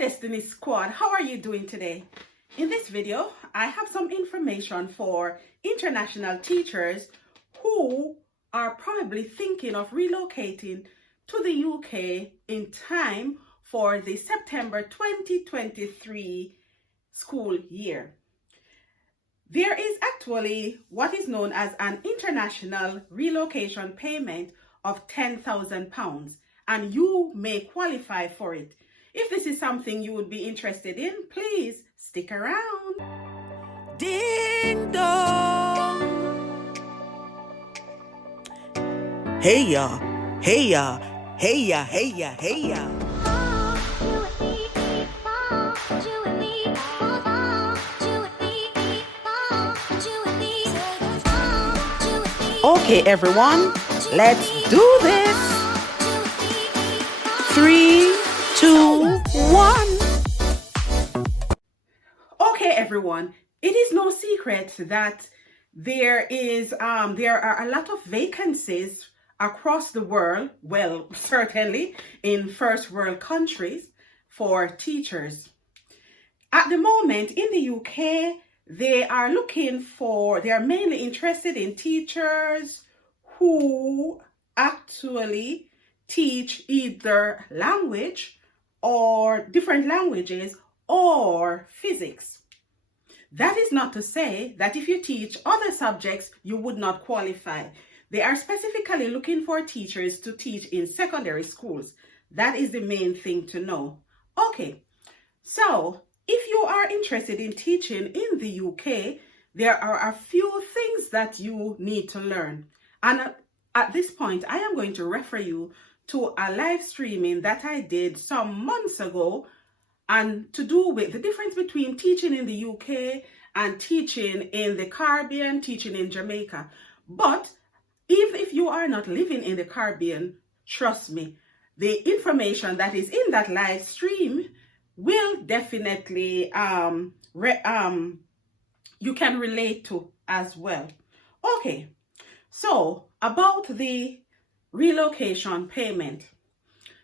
Destiny Squad, how are you doing today? In this video, I have some information for international teachers who are probably thinking of relocating to the UK in time for the September 2023 school year. There is actually what is known as an international relocation payment of £10,000, and you may qualify for it. If this is something you would be interested in, please stick around. Ding dong. Hey ya, hey ya, hey ya, hey ya, hey ya. Okay, everyone, let's do this. 3, 2, 1. Okay, everyone, it is no secret that there are a lot of vacancies across the world, well, certainly in first world countries, for teachers. At the moment in the UK, they are mainly interested in teachers who actually teach either language or different languages or physics. That is not to say that if you teach other subjects, you would not qualify. They are specifically looking for teachers to teach in secondary schools. That is the main thing to know. Okay, so if you are interested in teaching in the UK, there are a few things that you need to learn. And at this point, I am going to refer you to a live streaming that I did some months ago, and to do with the difference between teaching in the UK and teaching in the Caribbean, teaching in Jamaica. But even if you are not living in the Caribbean, trust me, the information that is in that live stream will definitely you can relate to as well. Okay, so about the relocation payment.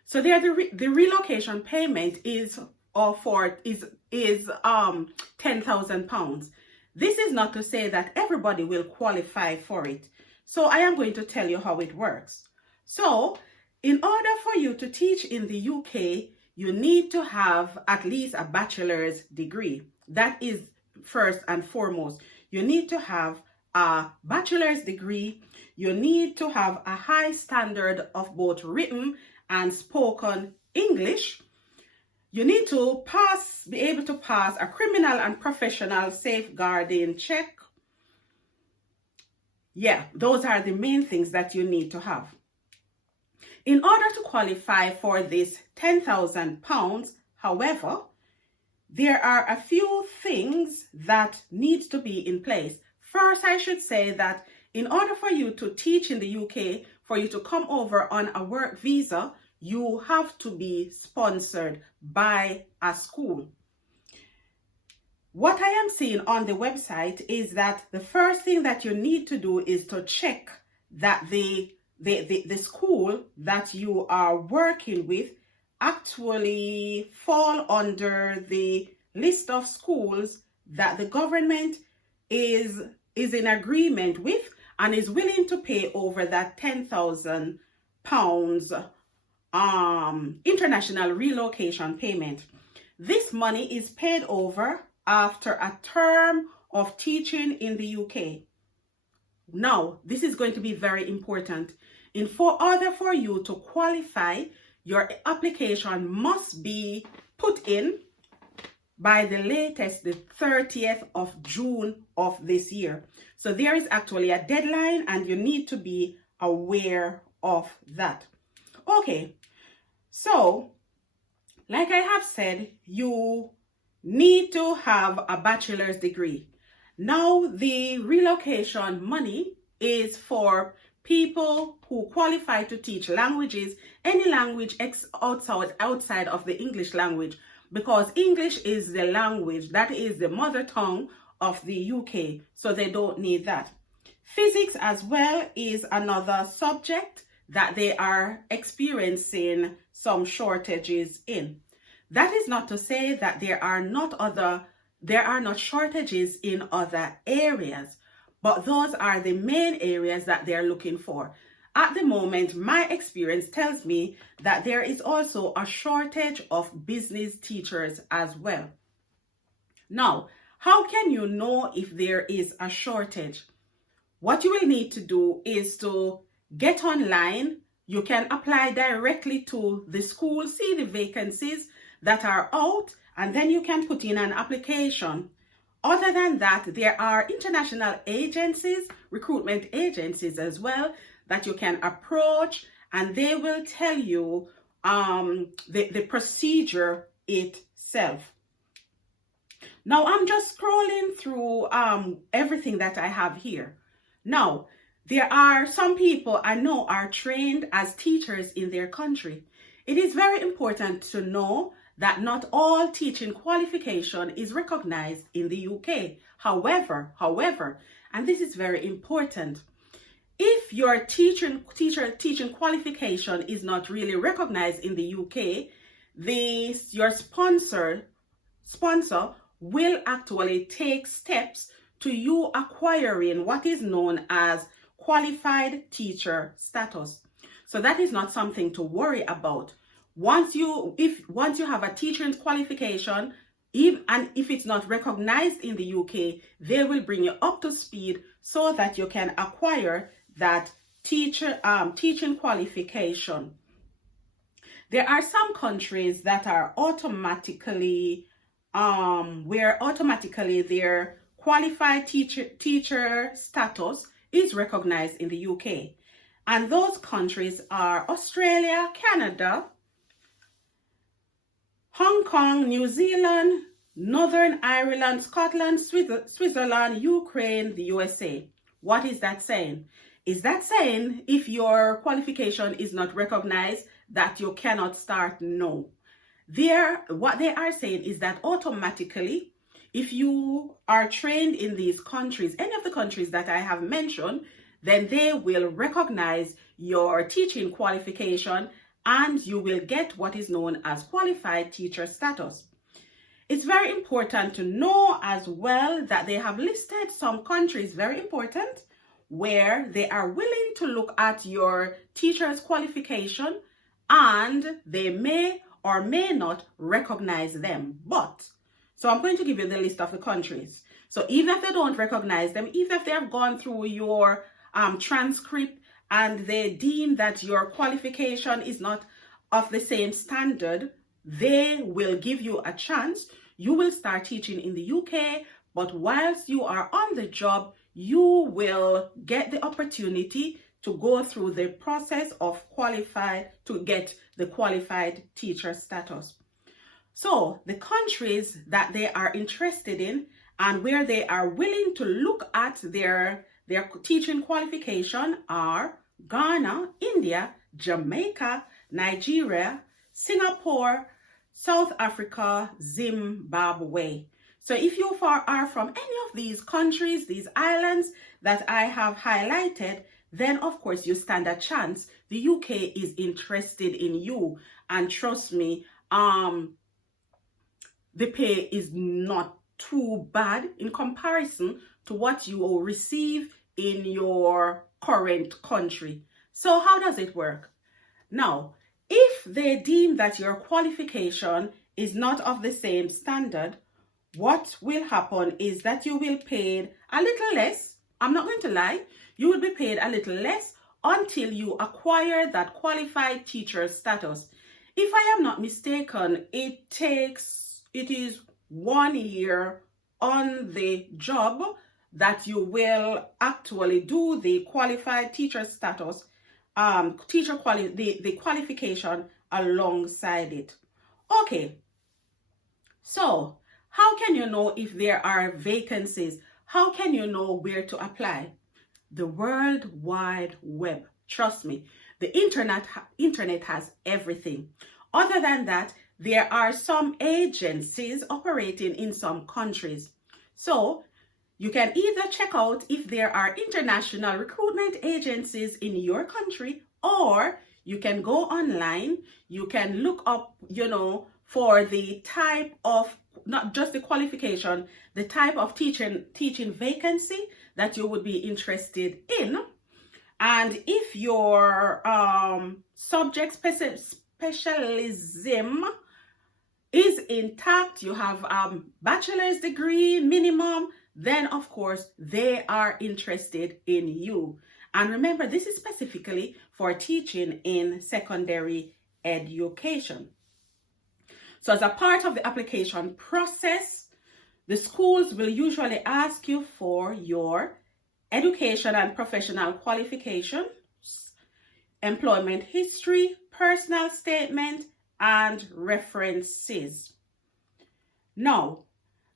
So there, the relocation payment is £10,000. This is not to say that everybody will qualify for it. So I am going to tell you how it works. So in order for you to teach in the UK, you need to have at least a bachelor's degree. That is first and foremost. You need to have a bachelor's degree. You need to have a high standard of both written and spoken English. You need to be able to pass a criminal and professional safeguarding check. Yeah, those are the main things that you need to have. In order to qualify for this £10,000, however, there are a few things that need to be in place. First, I should say that in order for you to teach in the UK, for you to come over on a work visa, you have to be sponsored by a school. What I am seeing on the website is that the first thing that you need to do is to check that the school that you are working with actually fall under the list of schools that the government is in agreement with and is willing to pay over that £10,000 international relocation payment. This money is paid over after a term of teaching in the UK. Now, this is going to be very important. In order for you to qualify, your application must be put in by the latest, the 30th of June of this year. So there is actually a deadline and you need to be aware of that. Okay, so like I have said, you need to have a bachelor's degree. Now, the relocation money is for people who qualify to teach languages, any language outside of the English language, because English is the language that is the mother tongue of the UK, so they don't need that. Physics as well is another subject that they are experiencing some shortages in. That is not to say that there are not shortages in other areas, but those are the main areas that they're looking for. At the moment, my experience tells me that there is also a shortage of business teachers as well. Now, how can you know if there is a shortage? What you will need to do is to get online. You can apply directly to the school, see the vacancies that are out, and then you can put in an application. Other than that, there are international agencies, recruitment agencies as well, that you can approach, and they will tell you the procedure itself. Now, I'm just scrolling through everything that I have here. Now, there are some people I know are trained as teachers in their country. It is very important to know that not all teaching qualification is recognized in the UK. However, and this is very important, if your teaching qualification is not really recognized in the UK, your sponsor will actually take steps to you acquiring what is known as qualified teacher status. So that is not something to worry about. Once you have a teaching qualification, and if it's not recognized in the UK, they will bring you up to speed so that you can acquire that teaching qualification. There are some countries that are automatically where automatically their qualified teacher status is recognized in the UK. And those countries are Australia, Canada, Hong Kong, New Zealand, Northern Ireland, Scotland, Switzerland, Ukraine, the USA. What is that saying? Is that saying if your qualification is not recognized that you cannot start? No. What they are saying is that automatically, if you are trained in these countries, any of the countries that I have mentioned, then they will recognize your teaching qualification and you will get what is known as qualified teacher status. It's very important to know as well that they have listed some countries, very important, where they are willing to look at your teacher's qualification and they may or may not recognize them. So I'm going to give you the list of the countries. So even if they don't recognize them, even if they have gone through your transcript and they deem that your qualification is not of the same standard, they will give you a chance. You will start teaching in the UK, but whilst you are on the job, you will get the opportunity to go through the process of to get the qualified teacher status. So the countries that they are interested in and where they are willing to look at their teaching qualification are Ghana, India, Jamaica, Nigeria, Singapore, South Africa, Zimbabwe. So if you are from any of these countries, these islands that I have highlighted, then of course you stand a chance. The UK is interested in you, and trust me, the pay is not too bad in comparison to what you will receive in your current country. So how does it work? Now, if they deem that your qualification is not of the same standard, what will happen is that you will be paid a little less. I'm not going to lie. You will be paid a little less until you acquire that qualified teacher status. If I am not mistaken, it is 1 year on the job that you will actually do the qualified teacher status, the qualification alongside it. Okay, so how can you know if there are vacancies? How can you know where to apply? The World Wide Web. Trust me, the internet has everything. Other than that, there are some agencies operating in some countries. So you can either check out if there are international recruitment agencies in your country, or you can go online. You can look up, for the type of, not just the qualification, the type of teaching vacancy that you would be interested in. And if your subject specialism is intact, you have a bachelor's degree minimum, then of course they are interested in you. And remember, this is specifically for teaching in secondary education. So as a part of the application process, the schools will usually ask you for your education and professional qualifications, employment history, personal statement, and references. Now,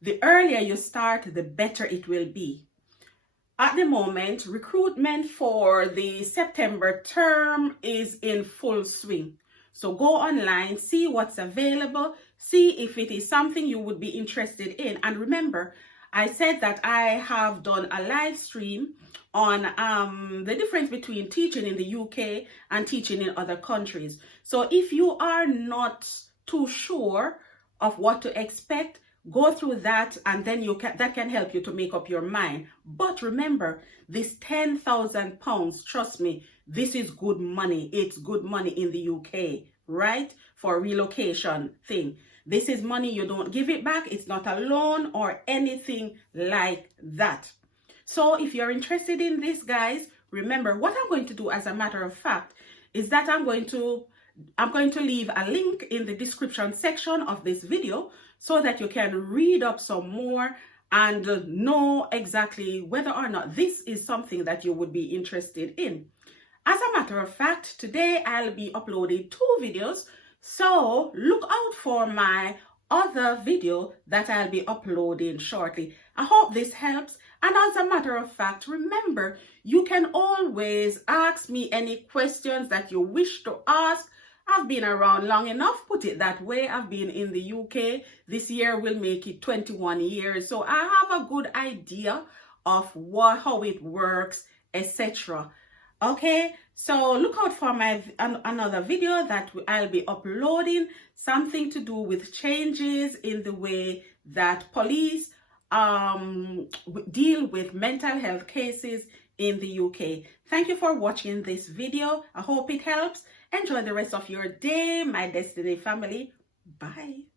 the earlier you start, the better it will be. At the moment, recruitment for the September term is in full swing. So go online, see what's available, see if it is something you would be interested in. And remember, I said that I have done a live stream on the difference between teaching in the UK and teaching in other countries. So if you are not too sure of what to expect, go through that, and then that can help you to make up your mind. But remember, this £10,000, trust me, this is good money. It's good money in the UK, right? For a relocation thing. This is money, you don't give it back. It's not a loan or anything like that. So if you're interested in this, guys, remember what I'm going to do, as a matter of fact, is that I'm going to leave a link in the description section of this video so that you can read up some more and know exactly whether or not this is something that you would be interested in. As a matter of fact, today I'll be uploading 2 videos, so look out for my other video that I'll be uploading shortly. I hope this helps. And as a matter of fact, remember, you can always ask me any questions that you wish to ask. I've been around long enough, put it that way. I've been in the UK. This year will make it 21 years. So I have a good idea of how it works, etc. Okay, so look out for my another video that I'll be uploading, something to do with changes in the way that police deal with mental health cases in the UK. Thank you for watching this video. I hope it helps. Enjoy the rest of your day, my Destiny family. Bye.